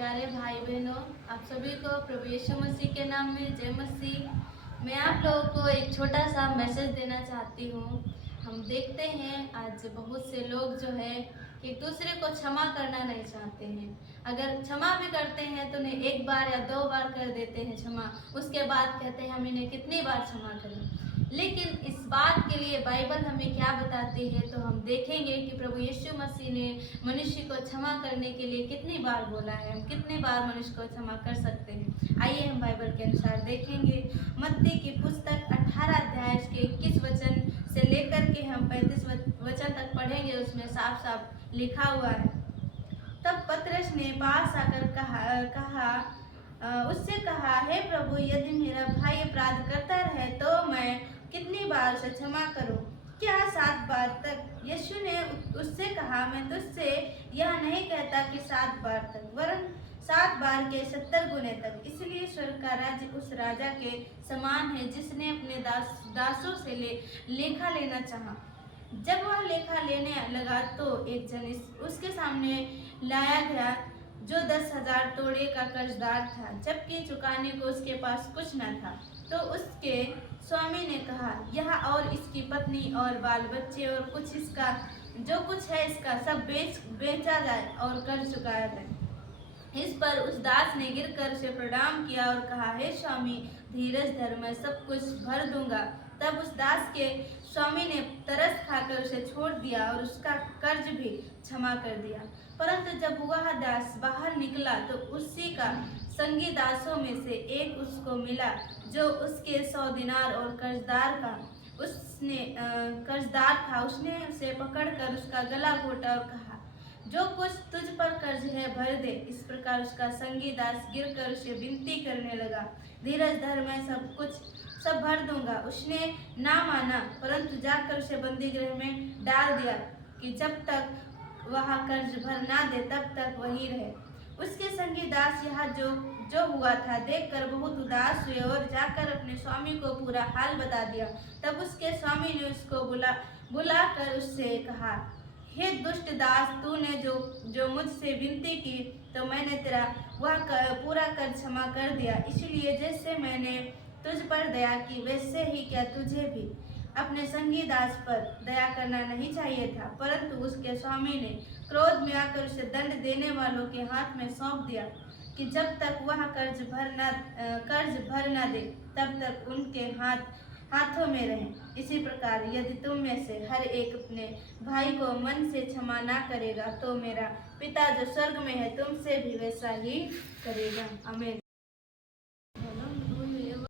प्यारे भाई बहनों, आप सभी को प्रभु यीशु मसीह के नाम में जय मसीह। मैं आप लोगों को एक छोटा सा मैसेज देना चाहती हूँ। हम देखते हैं आज बहुत से लोग जो है एक दूसरे को क्षमा करना नहीं चाहते हैं। अगर क्षमा भी करते हैं तो उन्हें एक बार या दो बार कर देते हैं क्षमा, उसके बाद कहते हैं हम इन्हें कितनी बार क्षमा करें। लेकिन इस बात के लिए बाइबल हमें क्या बताती है, तो हम देखेंगे कि प्रभु यीशु मसीह ने मनुष्य को क्षमा करने के लिए कितनी बार बोला है, हम कितनी बार मनुष्य को क्षमा कर सकते हैं। आइए हम बाइबल के अनुसार देखेंगे। मत्ती की पुस्तक 18 अध्याय के 21 वचन से लेकर के हम 35 वचन तक पढ़ेंगे। उसमें साफ साफ लिखा हुआ है, तब पतरस ने पास आकर उससे कहा, हे प्रभु, यदि मेरा भाई अपराध करता रहे तो मैं कितनी बार उसे क्षमा करूं? क्या 7 बार तक? यीशु ने उससे कहा, मैं तुझसे यह नहीं कहता कि 7 बार तक, वरन 7 बार के 70 गुने तक। इसलिए स्वर्ग का राज्य उस राजा के समान है जिसने अपने दासों से लेखा लेना चाहा। जब वह लेखा लेने लगा तो एक जन उसके सामने लाया गया जो 10,000 तोड़े का कर्जदार था, जबकि चुकाने को उसके पास कुछ न था। तो उसके स्वामी ने कहा, यह और इसकी पत्नी और बाल बच्चे और कुछ इसका जो कुछ है इसका सब बेचा जाए और कर्ज चुकाया जाए। इस पर उस दास ने गिरकर उसे प्रणाम किया और कहा, हे स्वामी, धीरज धर, मैं सब कुछ भर दूंगा। तब उस दास के स्वामी ने तरस खाकर उसे छोड़ दिया और उसका कर्ज भी क्षमा कर दिया। परंतु जब वह दास बाहर निकला तो उसी का संगी दासों में से एक उसको मिला जो उसके 100 दिनार और कर्जदार था। उसने उसे पकड़कर उसका गला घोटा और कहा, जो कुछ तुझ पर कर्ज है भर दे। इस प्रकार उसका संगी दास गिरकर उसे विनती करने लगा, धीरज धर, मैं सब भर दूंगा। उसने ना माना, परंतु जाकर उसे बंदी गृह में डाल दिया कि जब तक वह कर्ज भर ना दे तब तक वही रहे। उसके संगी दास यह जो हुआ था देखकर बहुत उदास हुए और जाकर अपने स्वामी को पूरा हाल बता दिया। तब उसके स्वामी ने उसको बुलाकर उससे कहा, हे दुष्ट दास, तूने जो मुझसे विनती की तो मैंने तेरा वह पूरा कर्ज क्षमा कर दिया। इसलिए जैसे मैंने तुझ पर दया की वैसे ही क्या तुझे भी अपने संगी दास पर दया करना नहीं चाहिए था? परंतु उसके स्वामी ने क्रोध में आकर उसे दंड देने वालों के हाथ में सौंप दिया कि जब तक वह कर्ज भर न दे तब तक उनके हाथों में रहे। इसी प्रकार यदि तुम में से हर एक अपने भाई को मन से क्षमा ना करेगा तो मेरा पिता जो स्वर्ग में है तुमसे भी वैसा ही करेगा। आमीन।